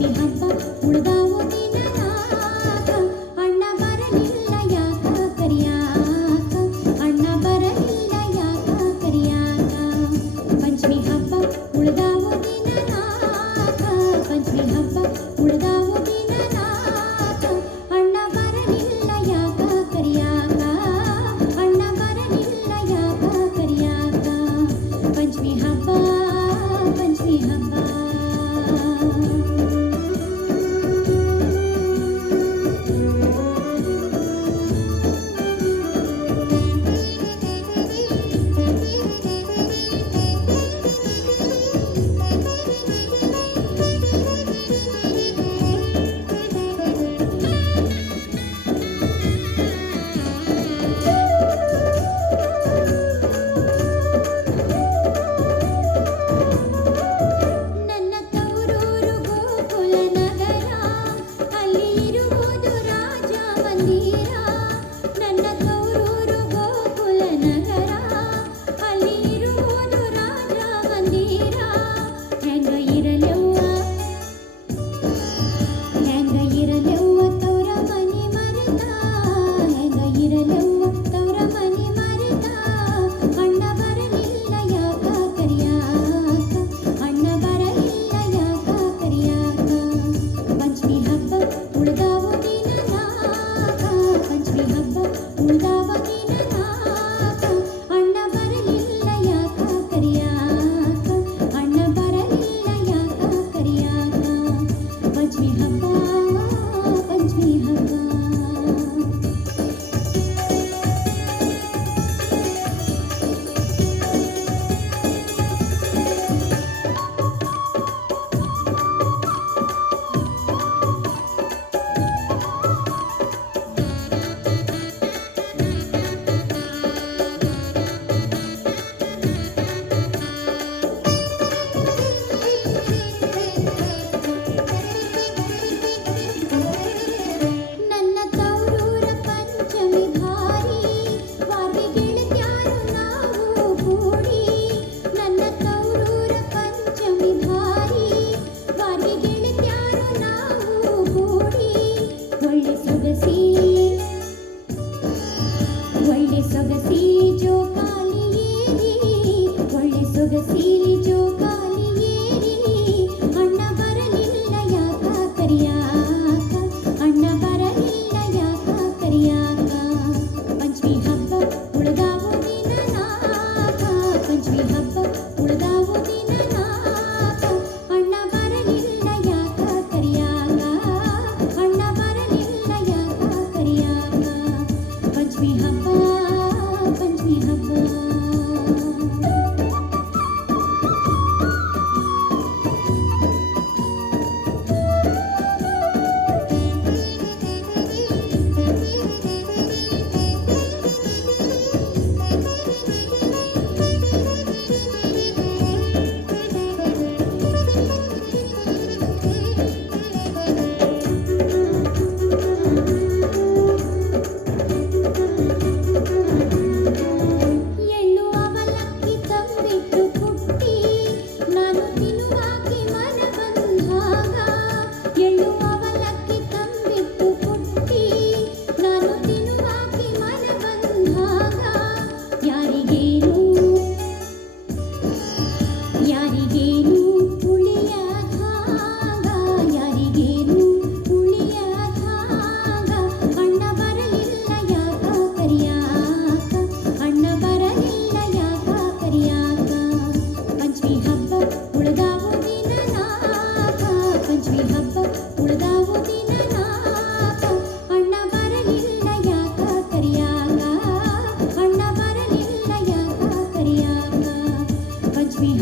पंचमी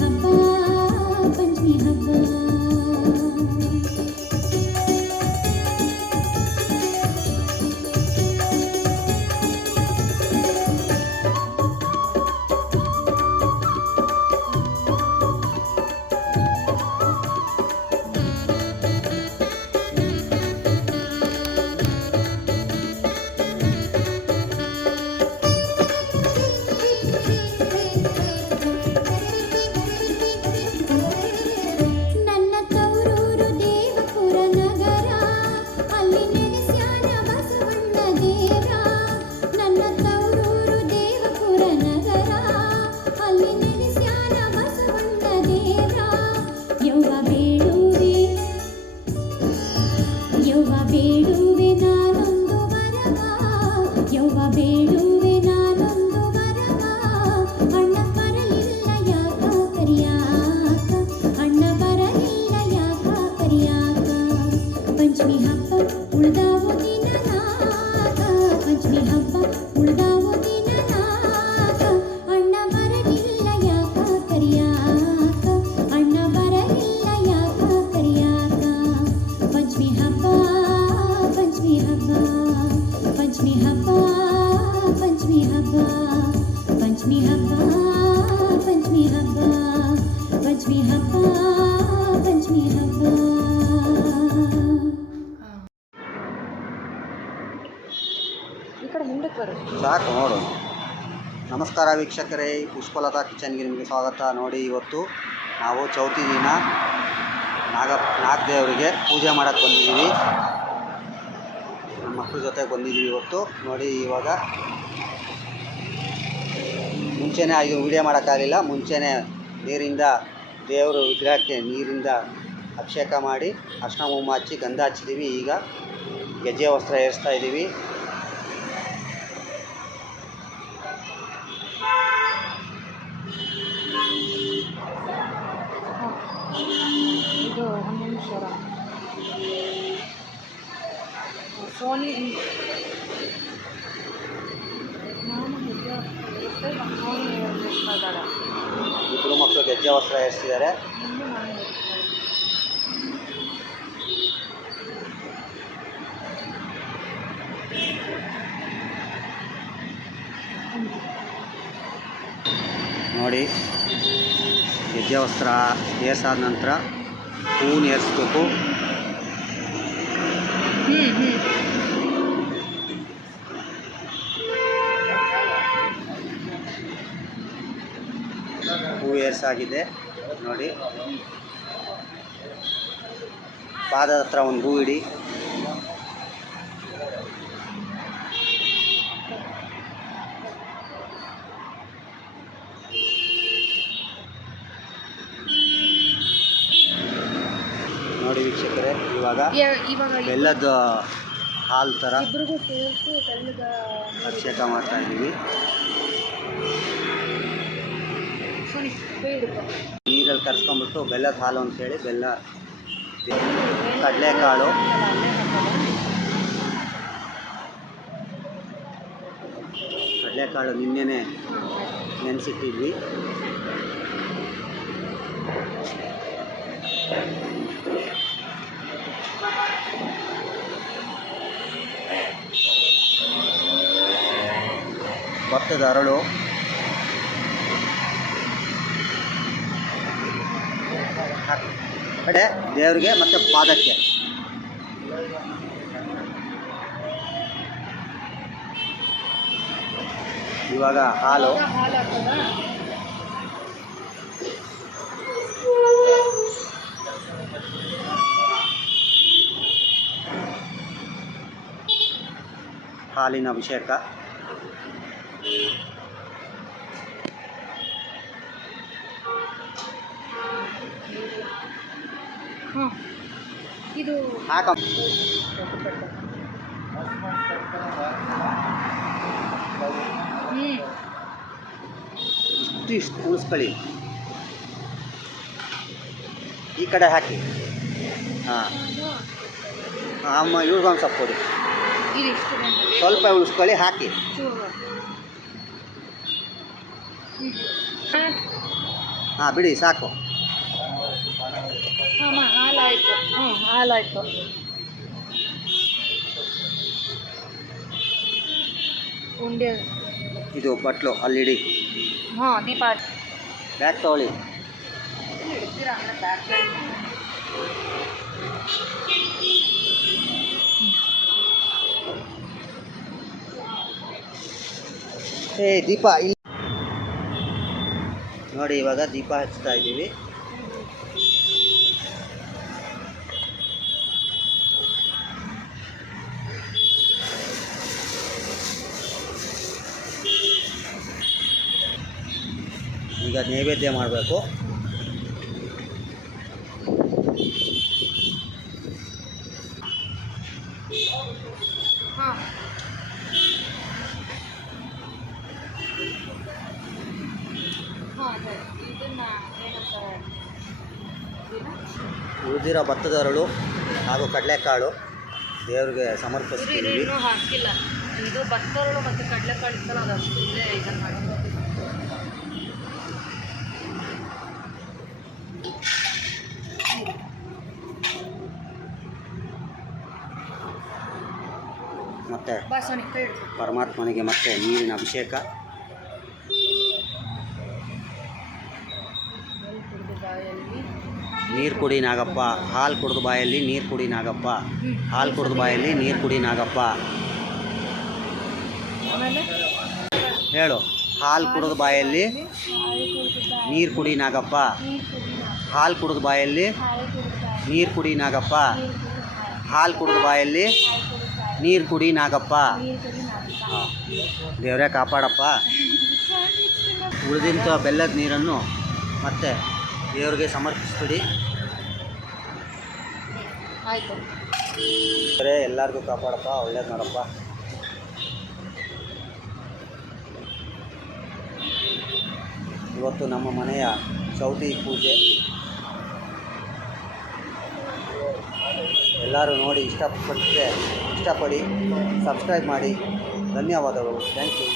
हब्बा ಪಂಚಮಿ ಹಬ್ಬ. ಈ ಕಡೆ ಹಿಂದಕ್ಕೆ ಬರು ಸಾಕು ನೋಡು. ನಮಸ್ಕಾರ ವೀಕ್ಷಕರೇ, ಪುಷ್ಪಲತಾ ಕಿಚನ್ಗೆ ನಿಮಗೆ ಸ್ವಾಗತ. ನೋಡಿ, ಇವತ್ತು ನಾವು ಚೌತಿ ದಿನ ನಾಗದೇವರಿಗೆ ಪೂಜೆ ಮಾಡೋಕ್ಕೆ ಬಂದಿದ್ದೀವಿ. ನಮ್ಮ ಮಕ್ಕಳ ಜೊತೆಗೆ ಬಂದಿದ್ದೀವಿ ಇವತ್ತು. ನೋಡಿ, ಇವಾಗ ಮುಂಚೆನೇ ಇದು ವಿಡಿಯೋ ಮಾಡೋಕ್ಕಾಗಲಿಲ್ಲ. ಮುಂಚೆನೇ ನೀರಿಂದ ದೇವರ ವಿಗ್ರಹಕ್ಕೆ ನೀರಿಂದ ಅಭಿಷೇಕ ಮಾಡಿ ಅರ್ಶಿನ ಕುಂಕುಮ ಹಚ್ಚಿ ಗಂಧ ಹಚ್ಚಿದ್ದೀವಿ. ಈಗ ಗೆಜ್ಜೆ ವಸ್ತ್ರ ಏರಿಸ್ತಾ ಇದ್ದೀವಿ. ಇದು 1 ನಿಮಿಷ ಫೋನಿ ಇಬ್ಬರು ಮಕ್ಕಳು ಗೆಜ್ಜೆ ವಸ್ತ್ರ ಏರಿಸ್ತಿದ್ದಾರೆ. ನೋಡಿ, ಗೆಜ್ಜೆ ವಸ್ತ್ರ ಏರ್ಸಾದ ನಂತರ ಹೂವು ಏರಿಸ್ಬೇಕು. ಹೂವು ಏರ್ಸಾಗಿದೆ. ನೋಡಿ, ಪಾದದ ಹತ್ರ ಒಂದು ಹೂ ಇಡಿ. ನೋಡಿ ವೀಕ್ಷಕರೇ, ಇವಾಗ ಬೆಲ್ಲದ ಹಾಲು ಥರ ಅಭಿಷೇಕ ಮಾಡ್ತಾ ಇದ್ದೀವಿ. ನೀರಲ್ಲಿ ಕರ್ಸ್ಕೊಂಡ್ಬಿಟ್ಟು ಬೆಲ್ಲದ ಹಾಲು ಅಂತೇಳಿ ಬೆಲ್ಲ, ಕಡಲೆಕಾಳು, ನಿನ್ನೆನೆ ನೆನೆಸಿಟ್ಟಿದ್ವಿ. ಭತ್ತದ ಅರಳು, ಕಡೆ ದೇವರಿಗೆ ಮತ್ತು ಪಾದಕ್ಕೆ. ಇವಾಗ ಹಾಲು, ಹಾಲಿನ ಅಭಿಷೇಕ. ಇದು ಇಷ್ಟು ಉಳಿಸ್ಕೊಳ್ಳಿ. ಈ ಕಡೆ ಹಾಕಿ. ಅಮ್ಮ ಇವ್ರಿಗೊಂದು ಸ್ವಲ್ಪ ಕೊಡಿ. ಸ್ವಲ್ಪ ಉಳಿಸ್ಕೊಳ್ಳಿ, ಹಾಕಿ. ಬಿಡಿ, ಸಾಕು. ಹಾಲಾಯ್ತು. ಉಂಡೆ ಇದು ಬಟ್ಲು ಅಲ್ಲಿಡಿ. ದೀಪ ಬ್ಯಾಗ್ ತಗೊಳ್ಳಿ. ದೀಪ ಇಲ್ಲಿ ನೋಡಿ, ಇವಾಗ ದೀಪ ಹಚ್ತಾ ಇದ್ದೀವಿ. ಈಗ ನೈವೇದ್ಯ ಮಾಡಬೇಕು. ಉಳಿದಿರೋ ಭತ್ತದ ಅರಳು ಹಾಗೂ ಕಡಲೆಕಾಳು ದೇವರಿಗೆ ಸಮರ್ಪಿಸ್ತೀವಿ. ಹಾಕಿಲ್ಲ, ಇದು ಭತ್ತರಳು ಮತ್ತು ಕಡಲೆಕಾಳು ಇತ್ತಲ್ಲ, ಅದಷ್ಟು ಇಲ್ಲೇ ಇದನ್ನು ಮಾಡಿ. ಮತ್ತು ಪರಮಾತ್ಮನಿಗೆ ಮತ್ತೆ ನೀರಿನ ಅಭಿಷೇಕ. ಬಾಯಲ್ಲಿ ನೀರು ಕುಡಿ ನಾಗಪ್ಪ. ಹಾಲು ಕುಡಿದು ಬಾಯಲ್ಲಿ ನೀರು ಕುಡಿ ನಾಗಪ್ಪ. ಹಾಲು ಕುಡಿದು ಬಾಯಲ್ಲಿ ನೀರು ಕುಡಿ ನಾಗಪ್ಪ. ಆಮೇಲೆ ಹೇಳು. ಹಾಲು ಕುಡಿದು ಬಾಯಲ್ಲಿ ನೀರು ಕುಡಿ ನಾಗಪ್ಪ. ಹಾಲು ಕುಡಿದು ಬಾಯಲ್ಲಿ ನೀರು ಕುಡಿ ನಾಗಪ್ಪ. ಹಾಲು ಕುಡಿದು ಬಾಯಲ್ಲಿ ನೀರು ಕುಡಿ ನಾಗಪ್ಪ. ದೇವರೇ ಕಾಪಾಡಪ್ಪ. ಉಳಿದಂಥ ಬೆಲ್ಲದ ನೀರನ್ನು ಮತ್ತೆ ದೇವರಿಗೆ ಸಮರ್ಪಿಸ್ಬಿಡಿ. ಆಯಿತು. ಎಲ್ಲರಿಗೂ ಕಾಪಾಡಪ್ಪ, ಒಳ್ಳೇದು ಮಾಡಪ್ಪ. ಇವತ್ತು ನಮ್ಮ ಮನೆಯ ಚೌತಿ ಪೂಜೆ. ಎಲ್ಲರೂ ನೋಡಿ ಇಷ್ಟಪಡಿ, ಸಬ್ಸ್ಕ್ರೈಬ್ ಮಾಡಿ. ಧನ್ಯವಾದಗಳು. Thank you.